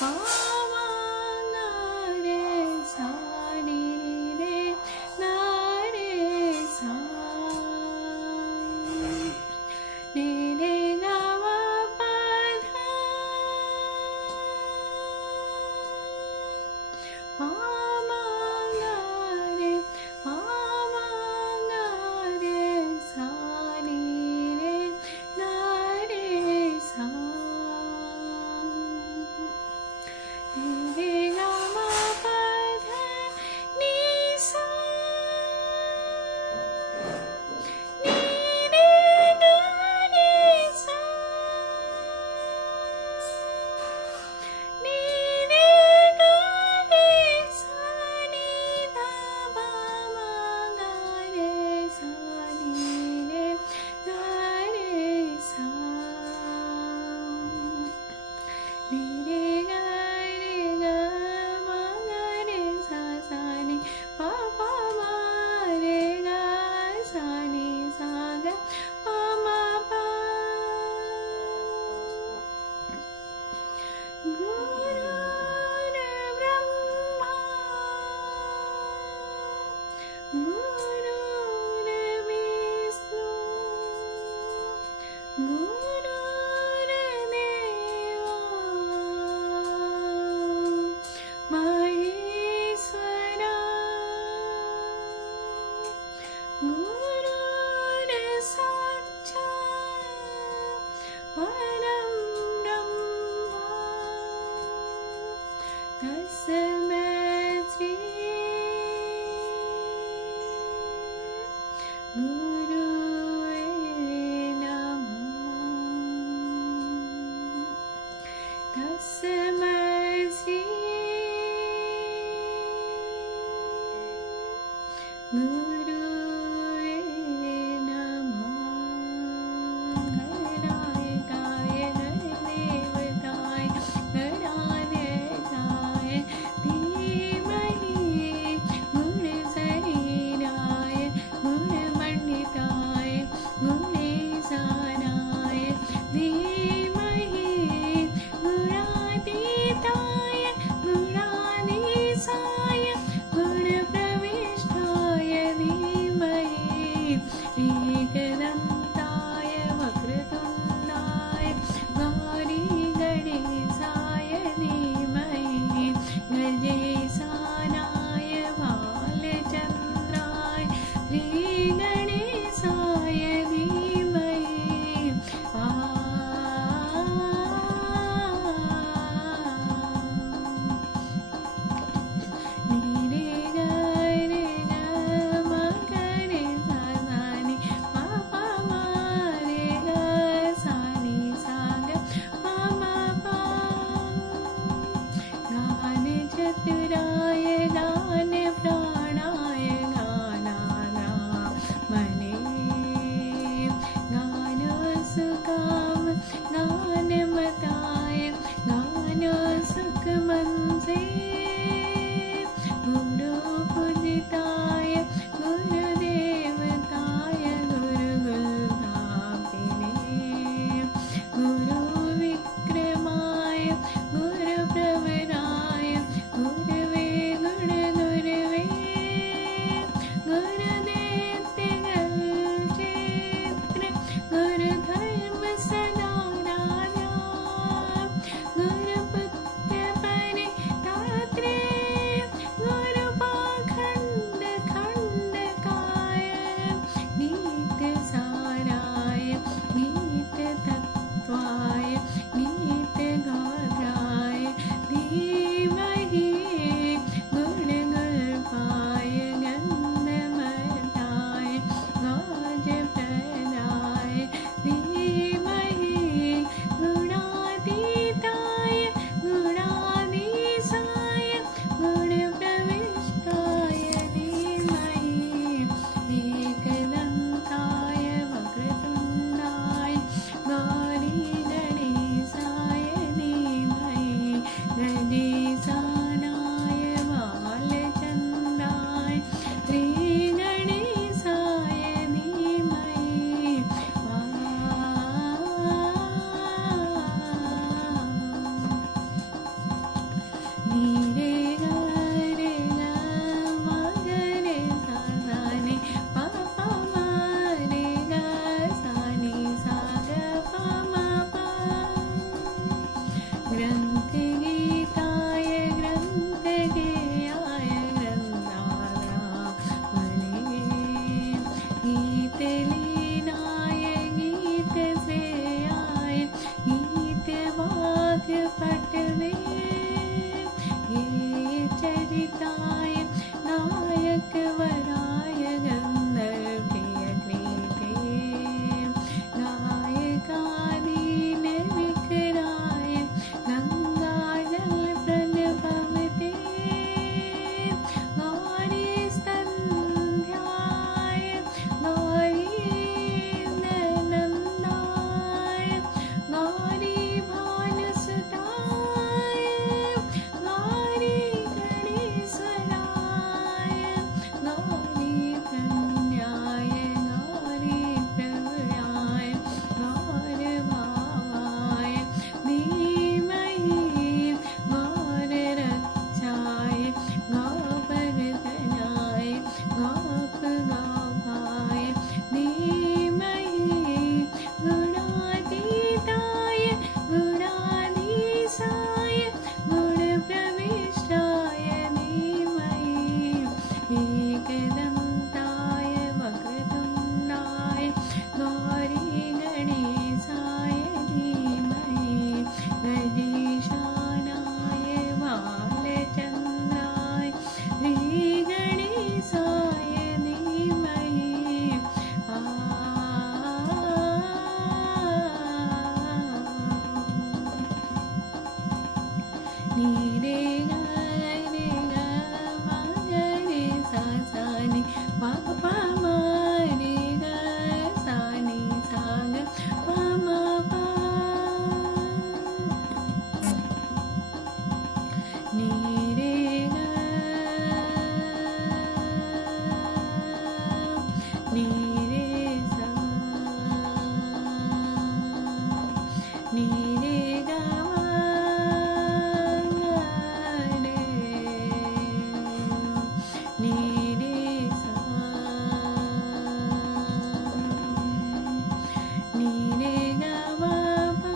पा मा गा रे सा नी रे गा रे सा नी रे गा मा पा धा पा मा गा रे पा मा गा रे सा नी रे गा रे सा नी रे गा मा पा धा नी सा नी रे गा रे सा नी रे गा रे सा नी धा पा मा गा रे सा नी रे गा रे सा नी रे गा मा गा रे सा सा नी पा पा मा रे गा सा नी सा गा पा मा पा गुरुर्ब्रह्मा गुरुर्विष्णु गुरुर्देवा महेश्वरा गुरुर्साक्षात् परं ब्रह्म तस्मै श्री गुरुवे नमः तस्मै श्री गुरुवे नमः गणनायकाय गणदेवताय गणाध्यक्षाय धीमहि गुणशरीराय गुणमण्डिताय गुणेशानाय धीमहि गुणातीताय गुणाधीशाय गुणप्रविष्टाय धीमहि నీ రే గా రే గా మా గా రే సా సా ని పా పా మా రే గా సా ని సా గ పా మా పా నీ రే గా నీ రే సా నీ రే గా మా గా రే నీ రే సా నీ రే గా మా పా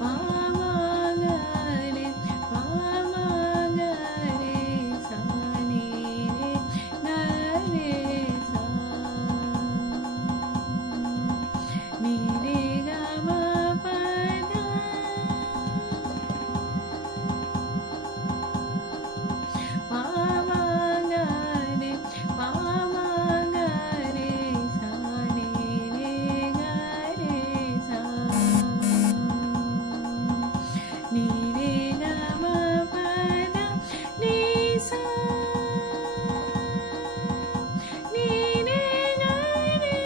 పా మా గా రే పా మా గా రే సా నీ రే గా రే సా నీ రే గా మా పా ధా పా మా గా రే పా మా గా రే సా నీ రే గా రే సా నీ రే గా మా పా ధా నీ సా నీ రే గా రే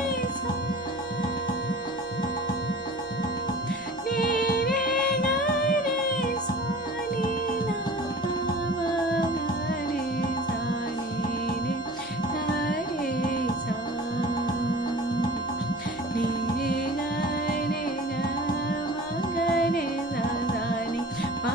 సా నీ రే గా రే సా నీ నా పా మా గా రే సా నీ రే గా రే సా నీ రే గా రే గా మా గా రే సా సా నీ పా